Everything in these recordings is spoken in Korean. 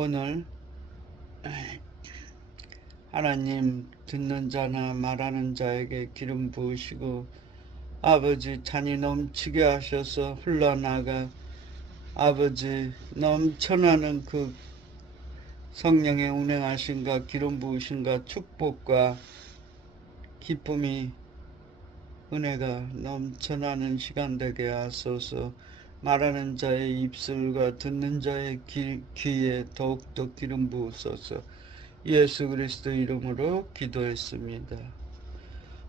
오늘 하나님 듣는 자나 말하는 자에게 기름 부으시고 아버지 잔이 넘치게 하셔서 흘러나가 아버지 넘쳐나는 그 성령의 운행하신가 기름 부으신가 축복과 기쁨이 은혜가 넘쳐나는 시간 되게 하소서. 말하는 자의 입술과 듣는 자의 귀에 더욱더 기름 부으소서. 예수 그리스도 이름으로 기도했습니다.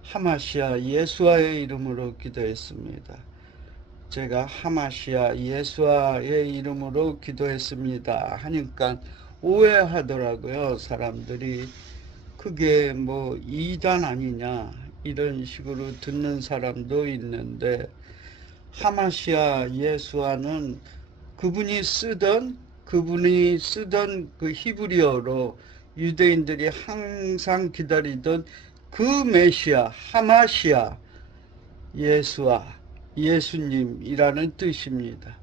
하마시아 예수와의 이름으로 기도했습니다. 제가 하마시아 예수와의 이름으로 기도했습니다 하니까 오해하더라고요. 사람들이 그게 뭐 이단 아니냐 이런 식으로 듣는 사람도 있는데, 하마시아 예수와는 그분이 쓰던 그 히브리어로 유대인들이 항상 기다리던 그 메시아 하마시아 예수와 예수님이라는 뜻입니다.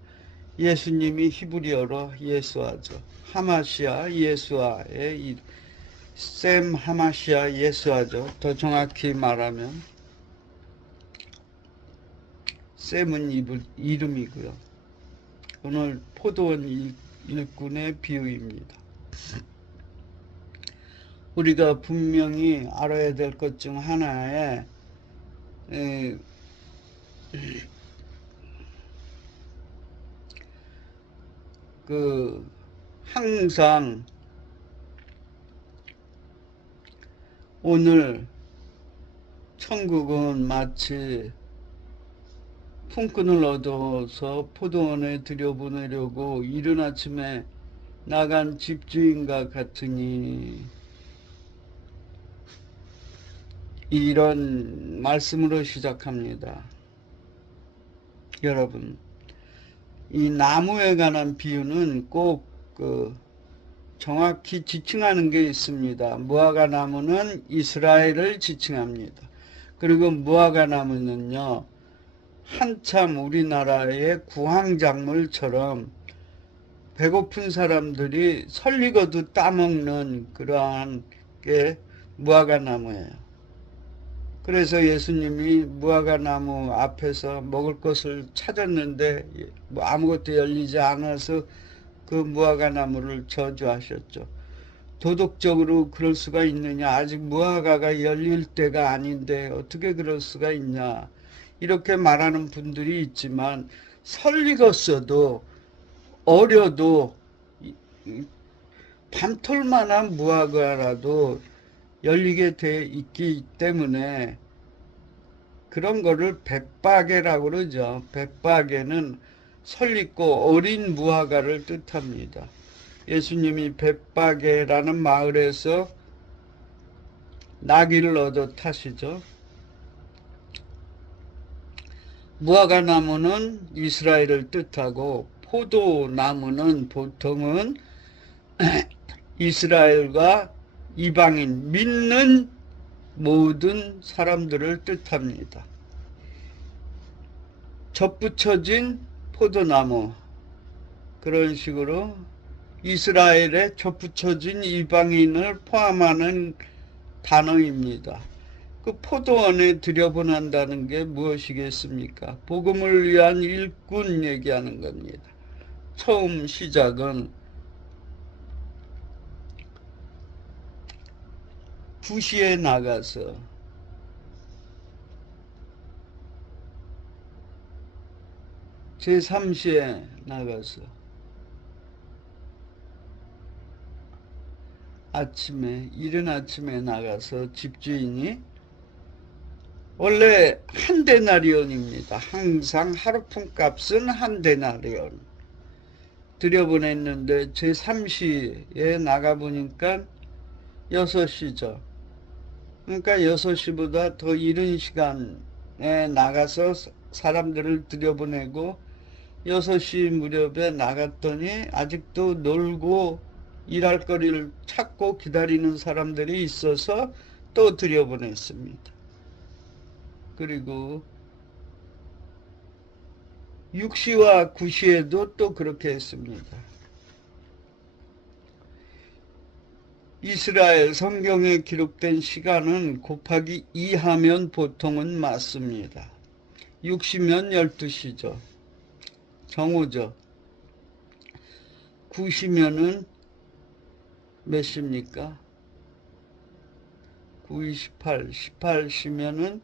예수님이 히브리어로 예수와죠. 하마시아 예수와의 이름, 샘 하마시아 예수와죠. 더 정확히 말하면 샘은 이름이고요. 오늘 포도원 일꾼의 비유입니다. 우리가 분명히 알아야 될 것 중 하나에 항상 오늘 천국은 마치 품꾼을 얻어서 포도원에 들여보내려고 이른 아침에 나간 집주인과 같으니, 이런 말씀으로 시작합니다. 여러분, 이 나무에 관한 비유는 꼭 정확히 지칭하는 게 있습니다. 무화과 나무는 이스라엘을 지칭합니다. 그리고 무화과 나무는요, 한참 우리나라의 구황작물처럼 배고픈 사람들이 설리고도 따먹는 그러한 게 무화과 나무예요. 그래서 예수님이 무화과 나무 앞에서 먹을 것을 찾았는데 아무것도 열리지 않아서 그 무화과 나무를 저주하셨죠. 도덕적으로 그럴 수가 있느냐, 아직 무화과가 열릴 때가 아닌데 어떻게 그럴 수가 있냐, 이렇게 말하는 분들이 있지만, 설익었어도 어려도 밤톨만한 무화과라도 열리게 돼 있기 때문에 그런 거를 백박애라고 그러죠. 백박애는 설익고 어린 무화과를 뜻합니다. 예수님이 백박애라는 마을에서 나귀를 얻어 타시죠. 무화과 나무는 이스라엘을 뜻하고 포도나무는 보통은 이스라엘과 이방인, 믿는 모든 사람들을 뜻합니다. 접붙여진 포도나무, 그런 식으로 이스라엘에 접붙여진 이방인을 포함하는 단어입니다. 그 포도원에 들여보낸다는 게 무엇이겠습니까? 복음을 위한 일꾼 얘기하는 겁니다. 처음 시작은 부시에 나가서 제3시에 나가서 이른 아침에 나가서 집주인이, 원래 한 데나리온입니다. 항상 하루품 값은 한 데나리온 들여보냈는데 제3시에 나가보니까 6시죠. 그러니까 6시보다 더 이른 시간에 나가서 사람들을 들여보내고 6시 무렵에 나갔더니 아직도 놀고 일할 거리를 찾고 기다리는 사람들이 있어서 또 들여보냈습니다. 그리고 6시와 9시에도 또 그렇게 했습니다. 이스라엘 성경에 기록된 시간은 곱하기 2 하면 보통은 맞습니다. 60면 12시죠. 정오죠. 90면은 몇 시입니까? 9, 28, 18시면은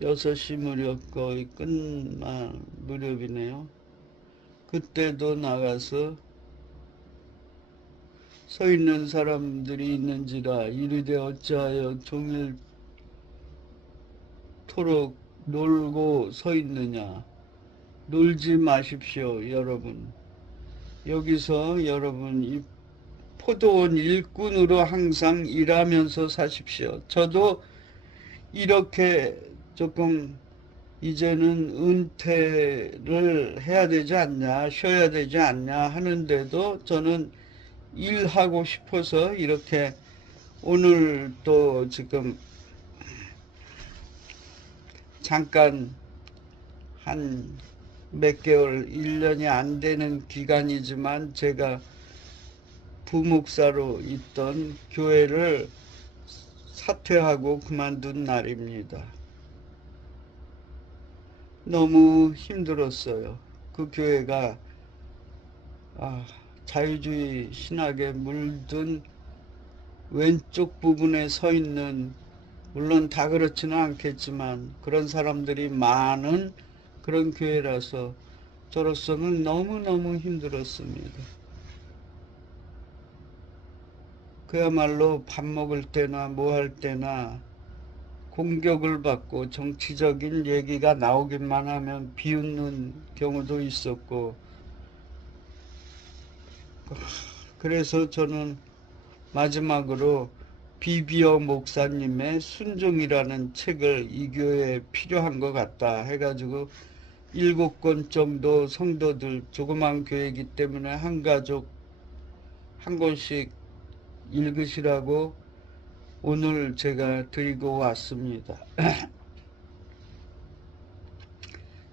6시 무렵 거의 끝만 무렵이네요. 그때도 나가서 서 있는 사람들이 있는지라 이르되 어찌하여 종일토록 놀고 서 있느냐. 놀지 마십시오, 여러분. 여기서 여러분 이 포도원 일꾼으로 항상 일하면서 사십시오. 저도 이렇게 조금 이제는 은퇴를 해야 되지 않냐, 쉬어야 되지 않냐 하는데도 저는 일하고 싶어서 이렇게 오늘 또 지금 잠깐 한 몇 개월, 1년이 안 되는 기간이지만 제가 부목사로 있던 교회를 사퇴하고 그만둔 날입니다. 너무 힘들었어요. 그 교회가 자유주의 신학에 물든 왼쪽 부분에 서 있는, 물론 다 그렇지는 않겠지만 그런 사람들이 많은 그런 교회라서 저로서는 너무너무 힘들었습니다. 그야말로 밥 먹을 때나 뭐 할 때나 공격을 받고 정치적인 얘기가 나오기만 하면 비웃는 경우도 있었고, 그래서 저는 마지막으로 비비어 목사님의 순종이라는 책을 이 교회에 필요한 것 같다 해가지고 7권 정도 성도들, 조그만 교회이기 때문에 한 가족 한 권씩 읽으시라고 오늘 제가 드리고 왔습니다.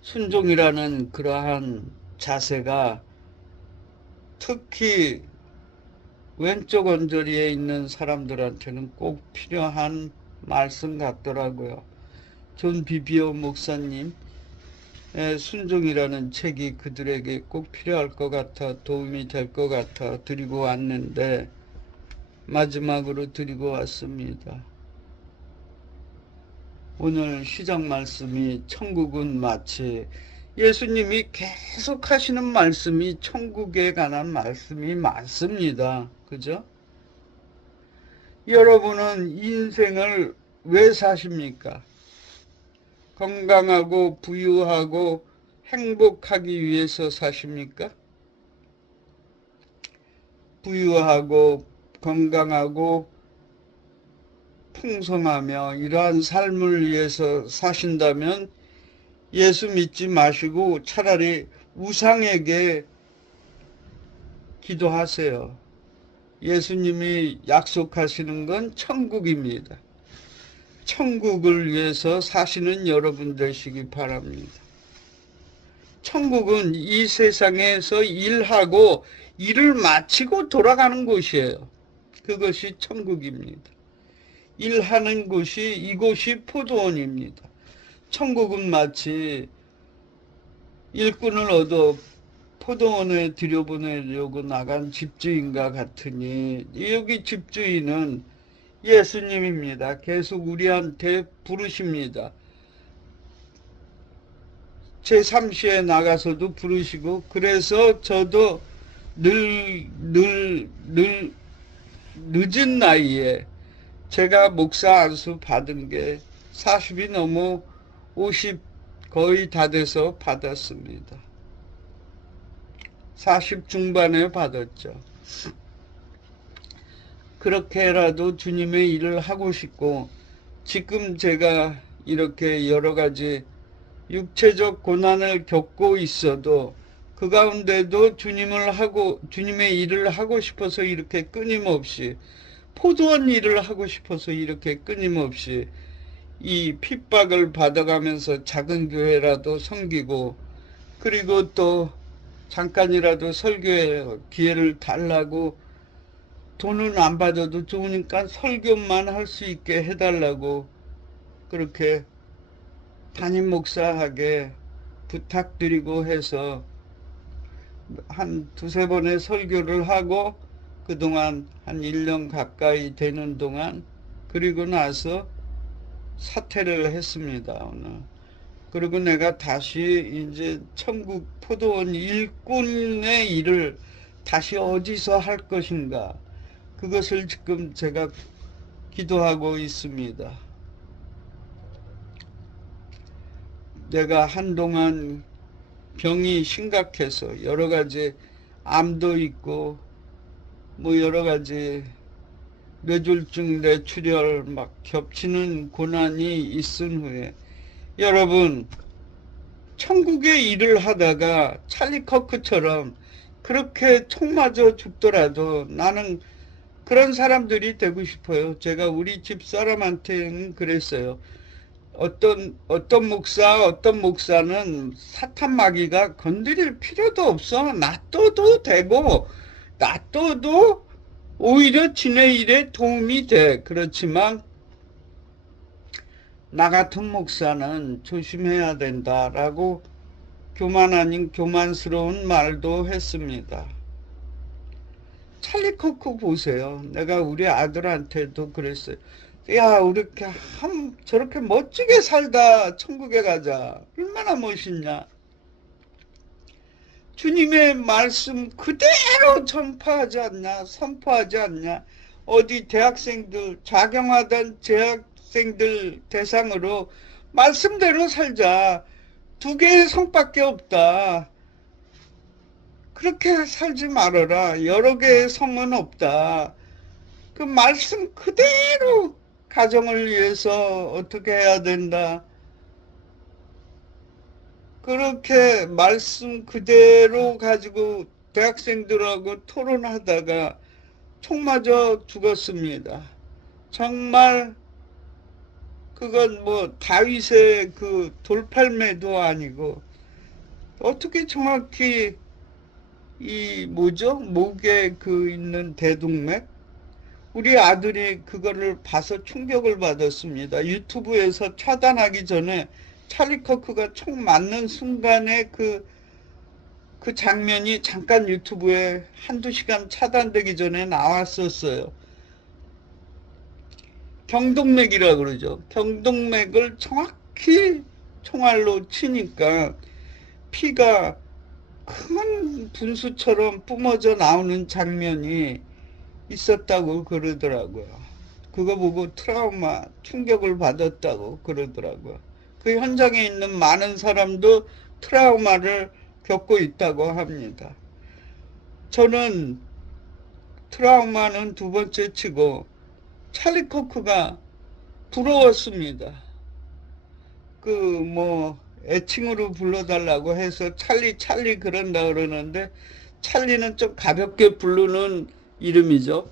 순종이라는 그러한 자세가 특히 왼쪽 언저리에 있는 사람들한테는 꼭 필요한 말씀 같더라고요. 존 비비오 목사님 순종이라는 책이 그들에게 꼭 필요할 것 같아, 도움이 될 것 같아 드리고 왔는데 마지막으로 드리고 왔습니다. 오늘 시작 말씀이 천국은 마치, 예수님이 계속 하시는 말씀이 천국에 관한 말씀이 많습니다. 그죠? 여러분은 인생을 왜 사십니까? 건강하고 부유하고 행복하기 위해서 사십니까? 부유하고 건강하고 풍성하며 이러한 삶을 위해서 사신다면 예수 믿지 마시고 차라리 우상에게 기도하세요. 예수님이 약속하시는 건 천국입니다. 천국을 위해서 사시는 여러분 되시기 바랍니다. 천국은 이 세상에서 일하고 일을 마치고 돌아가는 곳이에요. 그것이 천국입니다. 일하는 곳이, 이곳이 포도원입니다. 천국은 마치 일꾼을 얻어 포도원에 들여보내려고 나간 집주인과 같으니, 여기 집주인은 예수님입니다. 계속 우리한테 부르십니다. 제3시에 나가서도 부르시고, 그래서 저도 늦은 나이에 제가 목사 안수 받은 게 40이 넘어 50 거의 다 돼서 받았습니다. 40 중반에 받았죠. 그렇게라도 주님의 일을 하고 싶고, 지금 제가 이렇게 여러 가지 육체적 고난을 겪고 있어도 그 가운데도 주님의 일을 하고 싶어서 이렇게 끊임없이, 포도원 일을 하고 싶어서 이렇게 끊임없이 이 핍박을 받아가면서 작은 교회라도 섬기고, 그리고 또 잠깐이라도 설교에 기회를 달라고, 돈은 안 받아도 좋으니까 설교만 할 수 있게 해달라고 그렇게 담임 목사에게 부탁드리고 해서 한 두세 번의 설교를 하고, 그동안 한 1년 가까이 되는 동안, 그리고 나서 사퇴를 했습니다, 오늘. 그리고 내가 다시 이제 천국 포도원 일꾼의 일을 다시 어디서 할 것인가, 그것을 지금 제가 기도하고 있습니다. 내가 한동안 병이 심각해서 여러 가지 암도 있고 뭐 여러 가지 뇌졸중, 뇌출혈 막 겹치는 고난이 있은 후에, 여러분, 천국의 일을 하다가 찰리 커크처럼 그렇게 총 맞아 죽더라도 나는 그런 사람들이 되고 싶어요. 제가 우리 집 사람한테는 그랬어요. 어떤 목사는 사탄 마귀가 건드릴 필요도 없어. 놔둬도 되고, 놔둬도 오히려 지네 일에 도움이 돼. 그렇지만 나 같은 목사는 조심해야 된다라고 교만 아닌 교만스러운 말도 했습니다. 찰리 코크 보세요. 내가 우리 아들한테도 그랬어요. 야, 우리 이렇게 저렇게 멋지게 살다 천국에 가자. 얼마나 멋있냐. 주님의 말씀 그대로 전파하지 않냐, 선포하지 않냐. 어디 대학생들, 자경하던 재학생들 대상으로 말씀대로 살자. 2개의 성밖에 없다. 그렇게 살지 말아라. 여러 개의 성은 없다. 그 말씀 그대로 가정을 위해서 어떻게 해야 된다. 그렇게 말씀 그대로 가지고 대학생들하고 토론하다가 총 맞아 죽었습니다. 정말 그건 뭐 다윗의 그 돌팔매도 아니고, 어떻게 정확히 이 뭐죠? 목에 그 있는 대동맥? 우리 아들이 그거를 봐서 충격을 받았습니다. 유튜브에서 차단하기 전에 찰리 커크가 총 맞는 순간에 그 장면이 잠깐 유튜브에 1~2시간 차단되기 전에 나왔었어요. 경동맥이라 그러죠. 경동맥을 정확히 총알로 치니까 피가 큰 분수처럼 뿜어져 나오는 장면이 있었다고 그러더라고요. 그거 보고 트라우마, 충격을 받았다고 그러더라고요. 그 현장에 있는 많은 사람도 트라우마를 겪고 있다고 합니다. 저는 트라우마는 2번째 치고 찰리 코크가 부러웠습니다. 애칭으로 불러달라고 해서 찰리 그런다 그러는데, 찰리는 좀 가볍게 부르는 이름이죠.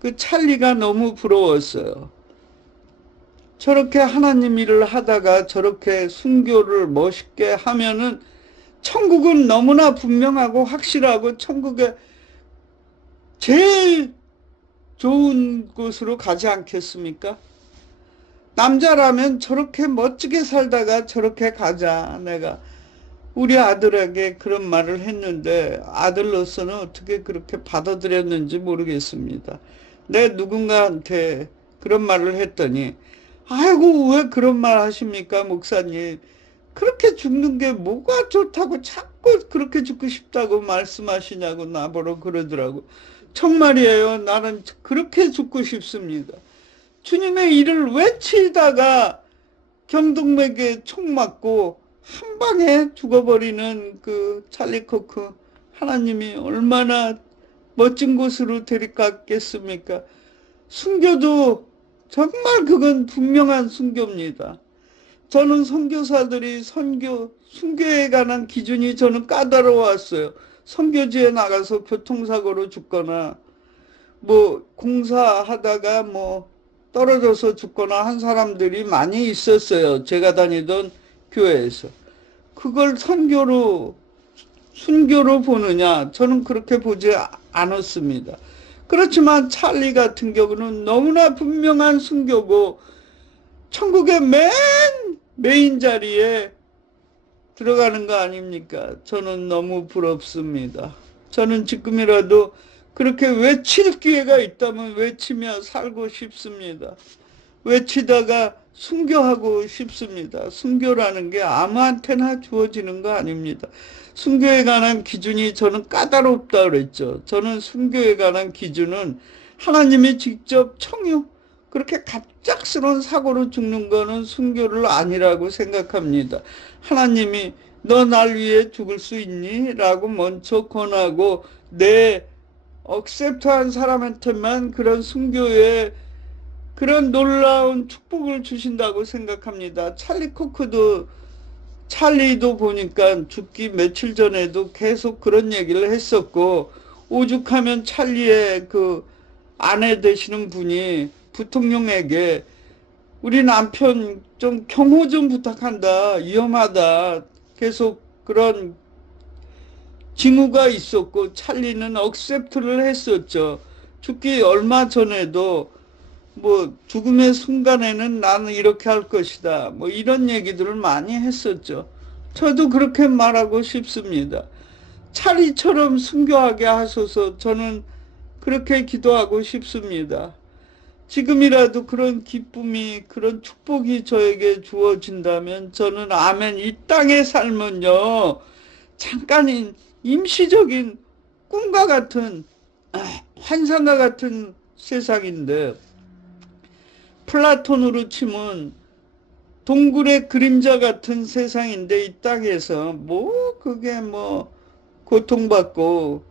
그 찰리가 너무 부러웠어요. 저렇게 하나님 일을 하다가 저렇게 순교를 멋있게 하면은 천국은 너무나 분명하고 확실하고 천국에 제일 좋은 곳으로 가지 않겠습니까? 남자라면 저렇게 멋지게 살다가 저렇게 가자. 내가 우리 아들에게 그런 말을 했는데 아들로서는 어떻게 그렇게 받아들였는지 모르겠습니다. 내 누군가한테 그런 말을 했더니, 아이고 왜 그런 말 하십니까 목사님, 그렇게 죽는 게 뭐가 좋다고 자꾸 그렇게 죽고 싶다고 말씀하시냐고 나보러 그러더라고. 정말이에요. 나는 그렇게 죽고 싶습니다. 주님의 일을 외치다가 경동맥에 총 맞고 한 방에 죽어버리는 그 찰리 코크, 하나님이 얼마나 멋진 곳으로 데려갔겠습니까? 순교도 정말 그건 분명한 순교입니다. 저는 선교사들이 순교에 관한 기준이 저는 까다로웠어요. 선교지에 나가서 교통사고로 죽거나 공사하다가 떨어져서 죽거나 한 사람들이 많이 있었어요. 제가 다니던 교회에서. 그걸 선교로 순교로 보느냐? 저는 그렇게 보지 않았습니다. 그렇지만 찰리 같은 경우는 너무나 분명한 순교고 천국의 메인 자리에 들어가는 거 아닙니까? 저는 너무 부럽습니다. 저는 지금이라도 그렇게 외칠 기회가 있다면 외치며 살고 싶습니다. 외치다가 순교하고 싶습니다. 순교라는 게 아무한테나 주어지는 거 아닙니다. 순교에 관한 기준이 저는 까다롭다 그랬죠. 저는 순교에 관한 기준은 하나님이 직접 그렇게 갑작스러운 사고로 죽는 거는 순교를 아니라고 생각합니다. 하나님이 너 날 위해 죽을 수 있니? 라고 먼저 권하고 내 억셉트한 사람한테만 그런 순교의 그런 놀라운 축복을 주신다고 생각합니다. 찰리도 보니까 죽기 며칠 전에도 계속 그런 얘기를 했었고, 오죽하면 찰리의 그 아내 되시는 분이 부통령에게 우리 남편 좀 경호 좀 부탁한다. 위험하다. 계속 그런 징후가 있었고 찰리는 억셉트를 했었죠. 죽기 얼마 전에도 뭐 죽음의 순간에는 나는 이렇게 할 것이다. 뭐 이런 얘기들을 많이 했었죠. 저도 그렇게 말하고 싶습니다. 찰리처럼 순교하게 하소서. 저는 그렇게 기도하고 싶습니다. 지금이라도 그런 기쁨이, 그런 축복이 저에게 주어진다면 저는 아멘. 이 땅의 삶은요, 잠깐인 임시적인 꿈과 같은 환상과 같은 세상인데 플라톤으로 치면 동굴의 그림자 같은 세상인데 이 땅에서 뭐 그게 뭐 고통받고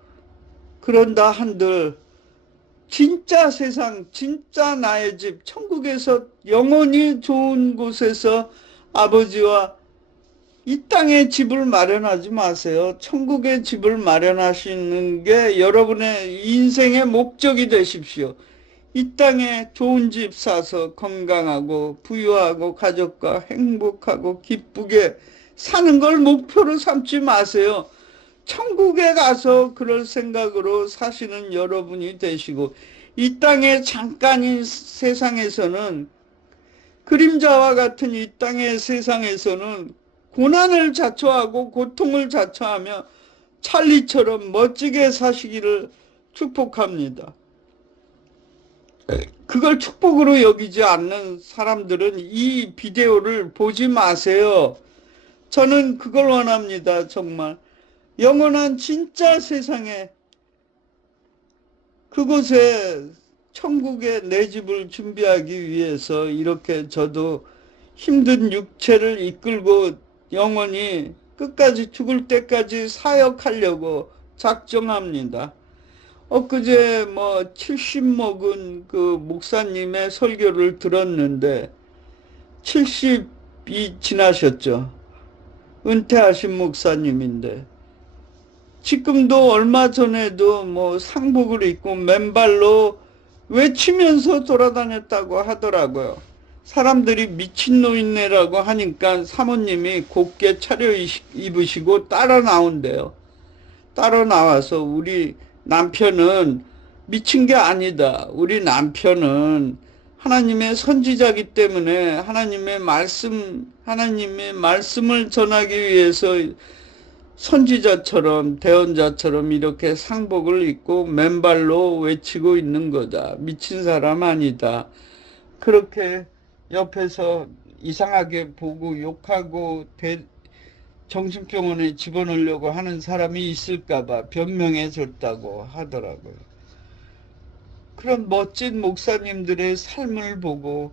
그런다 한들 진짜 세상, 진짜 나의 집, 천국에서 영원히 좋은 곳에서 아버지와 이 땅에 집을 마련하지 마세요. 천국의 집을 마련하시는 게 여러분의 인생의 목적이 되십시오. 이 땅에 좋은 집 사서 건강하고 부유하고 가족과 행복하고 기쁘게 사는 걸 목표로 삼지 마세요. 천국에 가서 그럴 생각으로 사시는 여러분이 되시고 이 땅의 잠깐인 세상에서는 그림자와 같은 이 땅의 세상에서는 고난을 자초하고 고통을 자초하며 찰리처럼 멋지게 사시기를 축복합니다. 그걸 축복으로 여기지 않는 사람들은 이 비디오를 보지 마세요. 저는 그걸 원합니다. 정말 영원한 진짜 세상에 그곳에 천국에 내 집을 준비하기 위해서 이렇게 저도 힘든 육체를 이끌고 영원히 끝까지 죽을 때까지 사역하려고 작정합니다. 엊그제 70 먹은 그 목사님의 설교를 들었는데 70이 지나셨죠. 은퇴하신 목사님인데 지금도 얼마 전에도 상복을 입고 맨발로 외치면서 돌아다녔다고 하더라고요. 사람들이 미친노인네라고 하니까 사모님이 곱게 차려 입으시고 따라 나온대요. 따라 나와서 우리 남편은 미친 게 아니다. 우리 남편은 하나님의 선지자이기 때문에 하나님의 말씀을 전하기 위해서 선지자처럼 대언자처럼 이렇게 상복을 입고 맨발로 외치고 있는 거다. 미친 사람 아니다. 그렇게 옆에서 이상하게 보고 욕하고 정신병원에 집어넣으려고 하는 사람이 있을까봐 변명해 줬다고 하더라고요. 그런 멋진 목사님들의 삶을 보고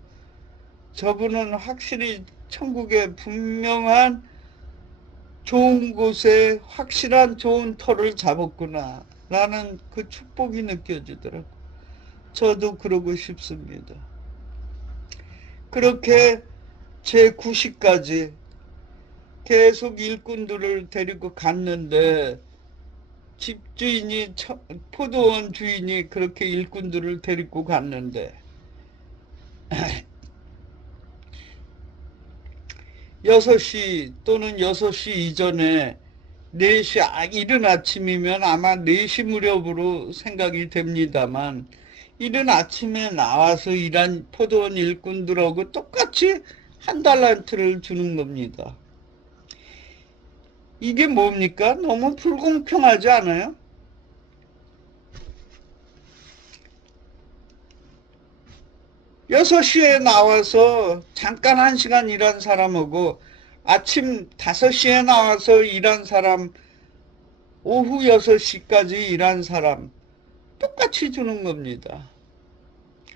저분은 확실히 천국의 분명한 좋은 곳에 확실한 좋은 터를 잡았구나 라는 그 축복이 느껴지더라고요. 저도 그러고 싶습니다. 그렇게 제 9시까지 계속 일꾼들을 데리고 갔는데 집주인이 포도원 주인이 그렇게 일꾼들을 데리고 갔는데 6시 또는 6시 이전에 4시, 이른 아침이면 아마 4시 무렵으로 생각이 됩니다만, 이른 아침에 나와서 일한 포도원 일꾼들하고 똑같이 한 달란트를 주는 겁니다. 이게 뭡니까? 너무 불공평하지 않아요? 여섯 시에 나와서 잠깐 1시간 일한 사람하고 아침 5시에 나와서 일한 사람, 오후 6시까지 일한 사람 똑같이 주는 겁니다.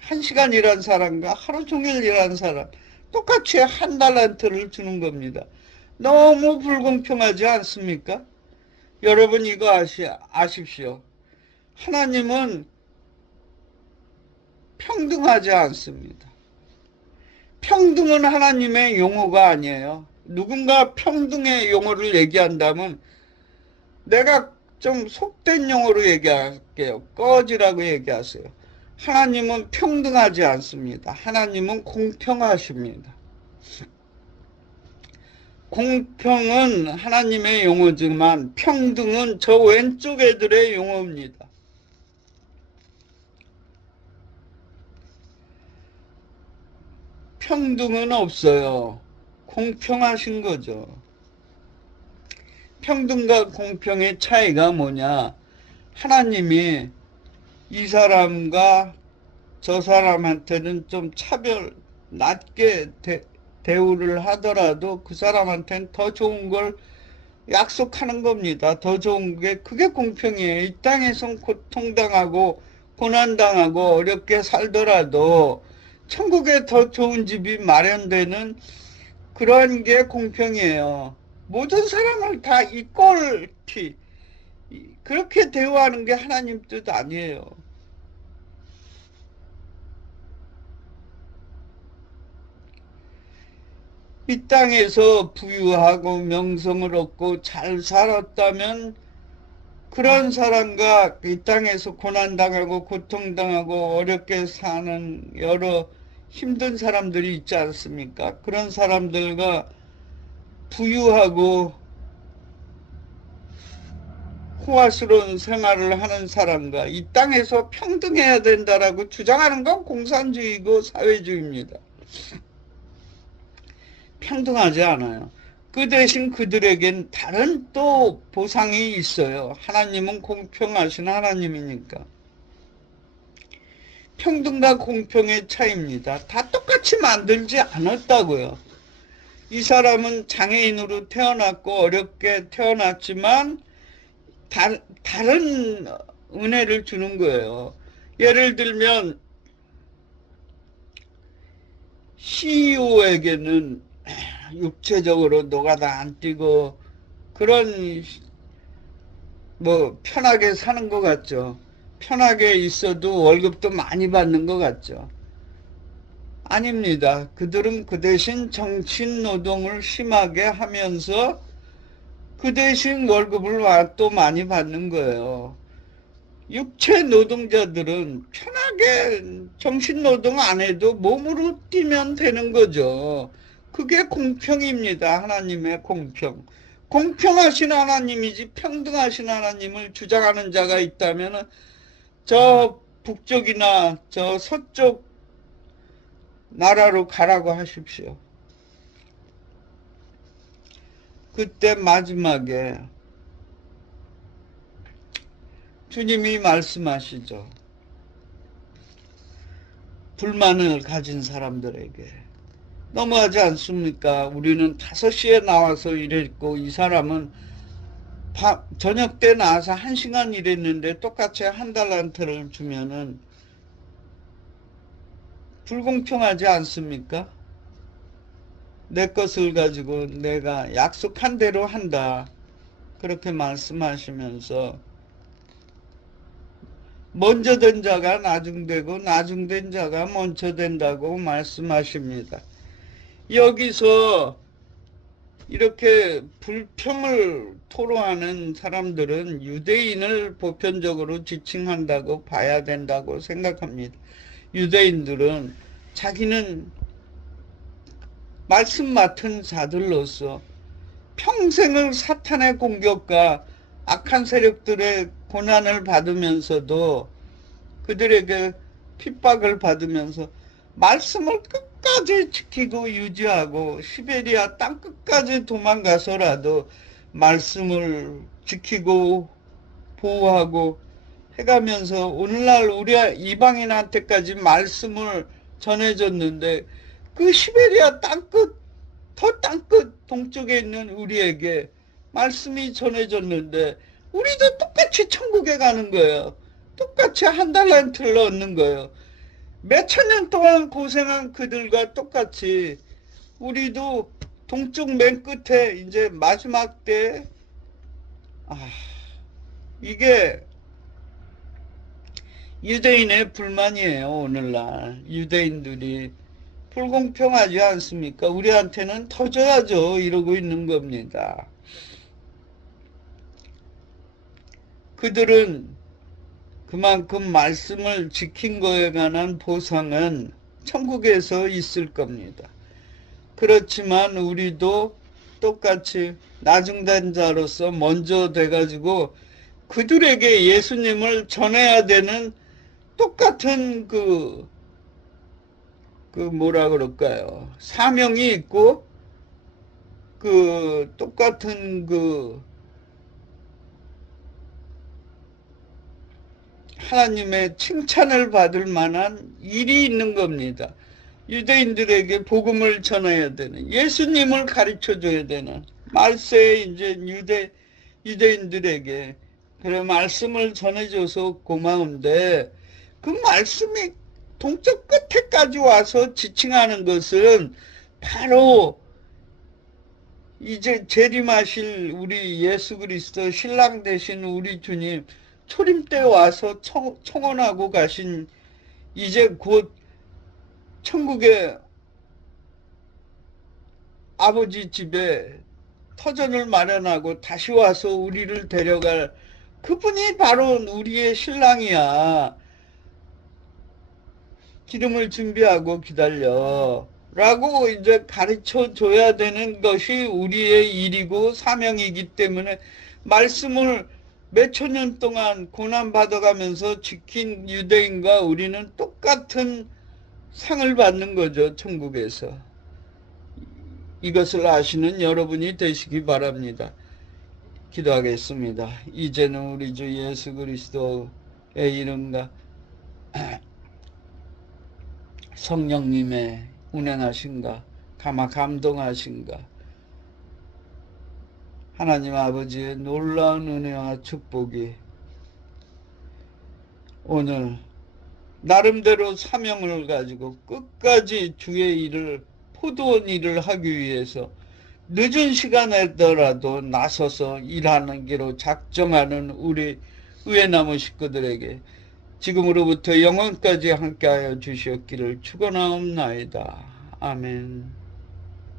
1시간 일한 사람과 하루 종일 일한 사람 똑같이 한 달란트를 주는 겁니다. 너무 불공평하지 않습니까? 여러분 이거 아십시오. 하나님은 평등하지 않습니다. 평등은 하나님의 용어가 아니에요. 누군가 평등의 용어를 얘기한다면 내가 좀 속된 용어로 얘기할게요. 꺼지라고 얘기하세요. 하나님은 평등하지 않습니다. 하나님은 공평하십니다. 공평은 하나님의 용어지만 평등은 저 왼쪽 애들의 용어입니다. 평등은 없어요. 공평하신 거죠. 평등과 공평의 차이가 뭐냐? 하나님이 이 사람과 저 사람한테는 좀 낮게 대우를 하더라도 그 사람한테는 더 좋은 걸 약속하는 겁니다. 더 좋은 게 그게 공평이에요. 이 땅에선 고통당하고 고난당하고 어렵게 살더라도 천국에 더 좋은 집이 마련되는 그런 게 공평이에요. 모든 사람을 다 이꼴티 그렇게 대우하는 게 하나님 뜻 아니에요. 이 땅에서 부유하고 명성을 얻고 잘 살았다면 그런 사람과 이 땅에서 고난당하고 고통당하고 어렵게 사는 여러 힘든 사람들이 있지 않습니까? 그런 사람들과 부유하고 호화스러운 생활을 하는 사람과 이 땅에서 평등해야 된다라고 주장하는 건 공산주의고 사회주의입니다. 평등하지 않아요. 그 대신 그들에겐 다른 또 보상이 있어요. 하나님은 공평하신 하나님이니까. 평등과 공평의 차이입니다. 다 똑같이 만들지 않았다고요. 이 사람은 장애인으로 태어났고 어렵게 태어났지만 다른 은혜를 주는 거예요. 예를 들면 CEO에게는 육체적으로 노가다 안 뛰고 그런 편하게 사는 것 같죠. 편하게 있어도 월급도 많이 받는 것 같죠. 아닙니다. 그들은 그 대신 정신 노동을 심하게 하면서 그 대신 월급을 또 많이 받는 거예요. 육체 노동자들은 편하게 정신 노동 안 해도 몸으로 뛰면 되는 거죠. 그게 공평입니다. 하나님의 공평. 공평하신 하나님이지 평등하신 하나님을 주장하는 자가 있다면 저 북쪽이나 저 서쪽 나라로 가라고 하십시오. 그때 마지막에 주님이 말씀하시죠. 불만을 가진 사람들에게. 너무하지 않습니까? 우리는 5시에 나와서 일했고 이 사람은 저녁 때 나와서 1시간 일했는데 똑같이 한 달란트를 주면은 불공평하지 않습니까? 내 것을 가지고 내가 약속한 대로 한다. 그렇게 말씀하시면서 먼저 된 자가 나중되고 나중된 자가 먼저 된다고 말씀하십니다. 여기서 이렇게 불평을 토로하는 사람들은 유대인을 보편적으로 지칭한다고 봐야 된다고 생각합니다. 유대인들은 자기는 말씀 맡은 자들로서 평생을 사탄의 공격과 악한 세력들의 고난을 받으면서도 그들에게 핍박을 받으면서 말씀을 끝까지 지키고 유지하고 시베리아 땅 끝까지 도망가서라도 말씀을 지키고 보호하고 해가면서 오늘날 우리 이방인한테까지 말씀을 전해줬는데 그 시베리아 땅끝, 더 땅끝 동쪽에 있는 우리에게 말씀이 전해졌는데 우리도 똑같이 천국에 가는 거예요. 똑같이 한 달란트를 얻는 거예요. 몇천 년 동안 고생한 그들과 똑같이 우리도 동쪽 맨 끝에 이제 마지막 때 이게 유대인의 불만이에요. 오늘날 유대인들이 불공평하지 않습니까? 우리한테는 더 줘야죠. 이러고 있는 겁니다. 그들은 그만큼 말씀을 지킨 거에 관한 보상은 천국에서 있을 겁니다. 그렇지만 우리도 똑같이 나중된 자로서 먼저 돼가지고 그들에게 예수님을 전해야 되는 똑같은 뭐라 그럴까요? 사명이 있고 똑같은 하나님의 칭찬을 받을 만한 일이 있는 겁니다. 유대인들에게 복음을 전해야 되는, 예수님을 가르쳐 줘야 되는, 말세에 이제 유대인들에게 그래 말씀을 전해줘서 고마운데 그 말씀이 동쪽 끝에까지 와서 지칭하는 것은 바로 이제 재림하실 우리 예수 그리스도 신랑 되신 우리 주님 초림 때 와서 청혼하고 가신 이제 곧 천국의 아버지 집에 터전을 마련하고 다시 와서 우리를 데려갈 그분이 바로 우리의 신랑이야. 기름을 준비하고 기다려. 라고 이제 가르쳐 줘야 되는 것이 우리의 일이고 사명이기 때문에 말씀을 몇천 년 동안 고난받아가면서 지킨 유대인과 우리는 똑같은 상을 받는 거죠. 천국에서. 이것을 아시는 여러분이 되시기 바랍니다. 기도하겠습니다. 이제는 우리 주 예수 그리스도의 이름과 성령님의 운행하신가 가마 감동하신가 하나님 아버지의 놀라운 은혜와 축복이 오늘 나름대로 사명을 가지고 끝까지 주의 일을 포도원 일을 하기 위해서 늦은 시간에더라도 나서서 일하는 기로 작정하는 우리 의회나무 식구들에게 지금으로부터 영원까지 함께하여 주시옵기를 축원하옵나이다. 아멘.